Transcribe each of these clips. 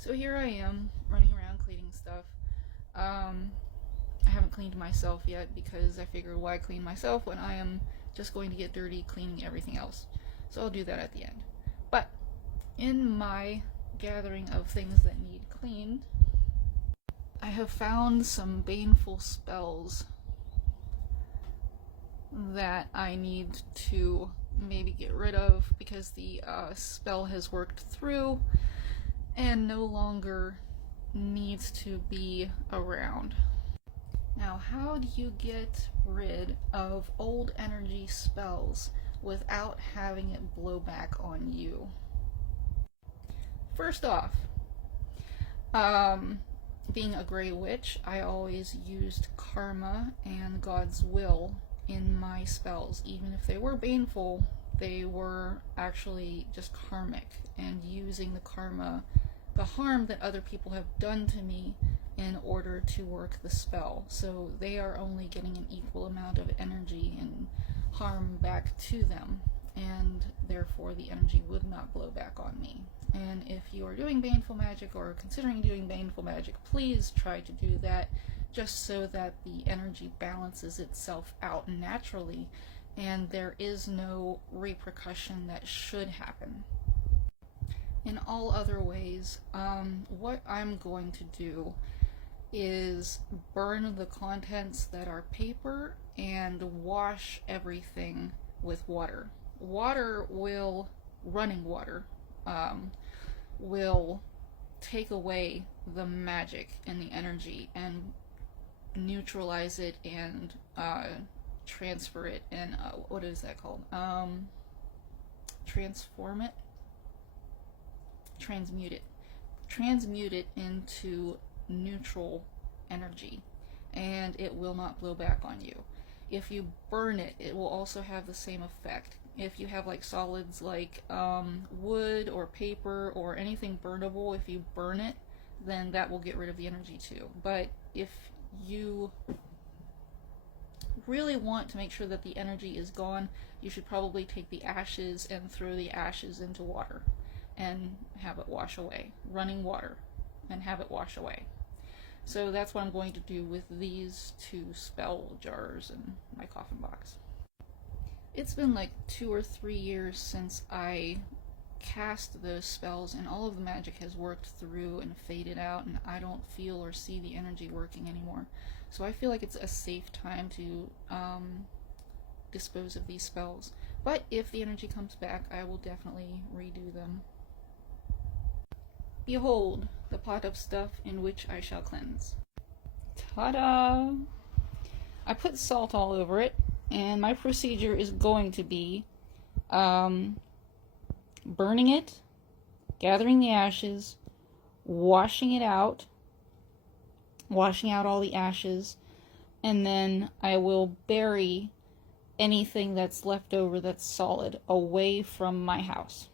So here I am, running around cleaning stuff. I haven't cleaned myself yet because I figured why clean myself when I am just going to get dirty cleaning everything else. So I'll do that at the end. But in my gathering of things that need cleaned, I have found some baneful spells that I need to maybe get rid of because the spell has worked through and no longer needs to be around. Now, how do you get rid of old energy spells without having it blow back on you? First off, being a Grey Witch, I always used karma and God's will in my spells. Even if they were baneful, they were actually just karmic, and using the karma, the harm that other people have done to me, in order to work the spell. So they are only getting an equal amount of energy and harm back to them, and therefore the energy would not blow back on me. And if you are doing baneful magic or considering doing baneful magic, please try to do that just so that the energy balances itself out naturally and there is no repercussion that should happen. In all other ways, what I'm going to do is burn the contents that are paper and wash everything with water. Running water, will take away the magic and the energy and neutralize it and transfer it and what is that called? Transform it? Transmute it into neutral energy, and it will not blow back on you. If you burn it, it will also have the same effect. If you have like solids like wood or paper or anything burnable, if you burn it, then that will get rid of the energy too. But if you really want to make sure that the energy is gone, you should probably take the ashes and throw the ashes into water and have it wash away. Running water and have it wash away. So that's what I'm going to do with these two spell jars in my coffin box. It's been like 2 or 3 years since I cast those spells, and all of the magic has worked through and faded out, and I don't feel or see the energy working anymore. So I feel like it's a safe time to dispose of these spells. But if the energy comes back, I will definitely redo them. Behold, the pot of stuff in which I shall cleanse. Ta-da! I put salt all over it, and my procedure is going to be burning it, gathering the ashes, washing it out, washing out all the ashes, and then I will bury anything that's left over that's solid away from my house.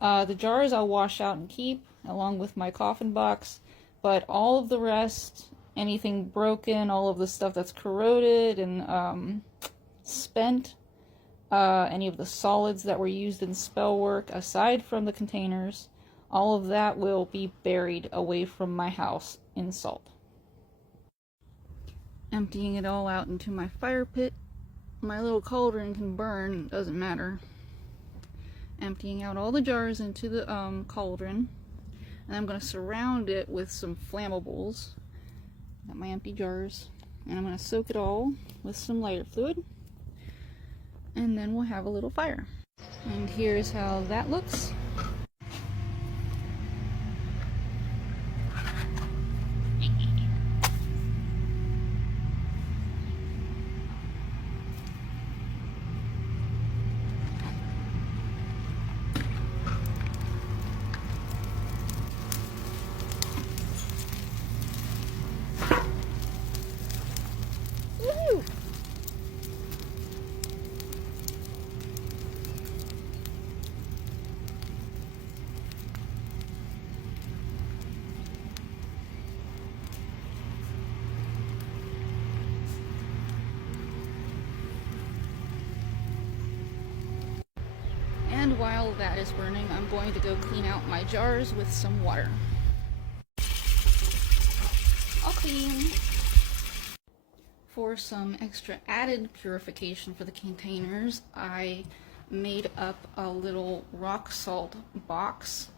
The jars I'll wash out and keep, along with my coffin box, but all of the rest, anything broken, all of the stuff that's corroded and spent, any of the solids that were used in spell work, aside from the containers, all of that will be buried away from my house in salt. Emptying it all out into my fire pit. My little cauldron can burn, doesn't matter. Emptying out all the jars into the cauldron, and I'm going to surround it with some flammables. Got my empty jars, and I'm going to soak it all with some lighter fluid, and then we'll have a little fire. And here's how that looks. while that is burning, I'm going to go clean out my jars with some water. All clean. For some extra added purification for the containers, I made up a little rock salt box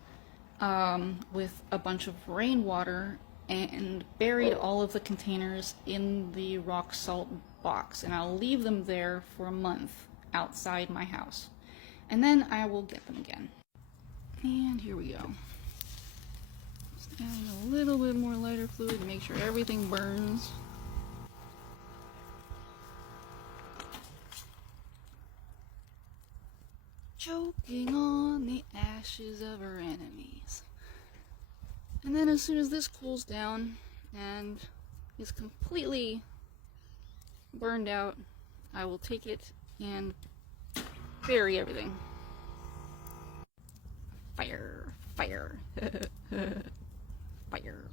with a bunch of rainwater and buried all of the containers in the rock salt box, and I'll leave them there for a month outside my house, and then I will get them again. And here we go. Just adding a little bit more lighter fluid to make sure everything burns. Choking on the ashes of our enemies. And then as soon as this cools down and is completely burned out, I will take it and bury everything. Fire, fire, fire.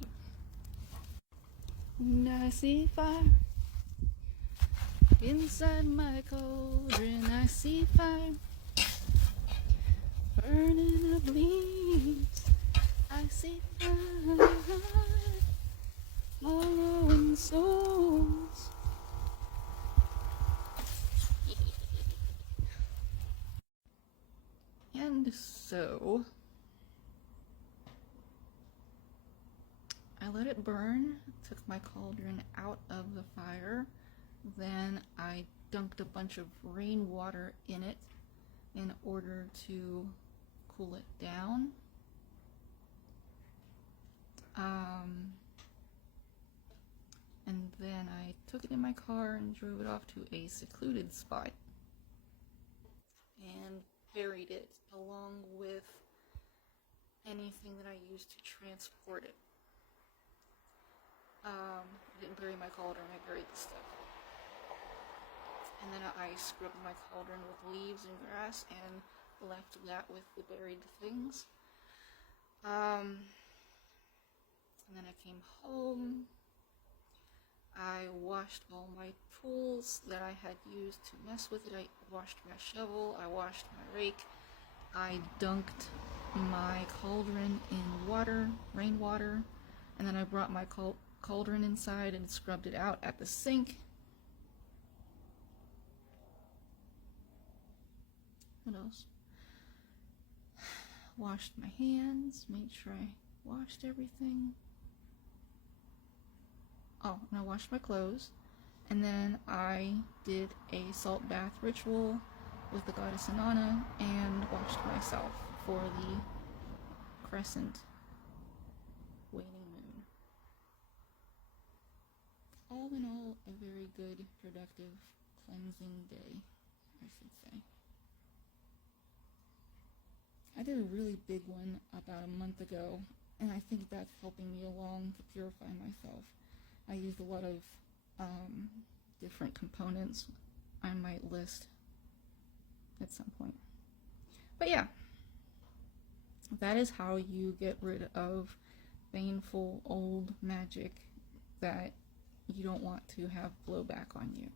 And I see fire inside my cauldron. I see fire burning up leaves. I see fire following souls. And so I let it burn, took my cauldron out of the fire, then I dunked a bunch of rainwater in it in order to cool it down. And then I took it in my car and drove it off to a secluded spot and buried it along with anything that I used to transport it. I didn't bury my cauldron, I buried the stuff. And then I scrubbed my cauldron with leaves and grass and left that with the buried things. And then I came home. I washed all my tools that I had used to mess with it. I washed my shovel, I washed my rake. I dunked my cauldron in water, rainwater, and then I brought my cauldron inside and scrubbed it out at the sink. What else? Washed my hands, made sure I washed everything. Oh, and I washed my clothes. And then I did a salt bath ritual with the goddess Inanna and washed myself for the crescent waning moon. All in all, a very good, productive, cleansing day, I should say. I did a really big one about a month ago, and I think that's helping me along to purify myself. I used a lot of different components I might list at some point. But yeah, that is how you get rid of baneful old magic that you don't want to have blowback on you.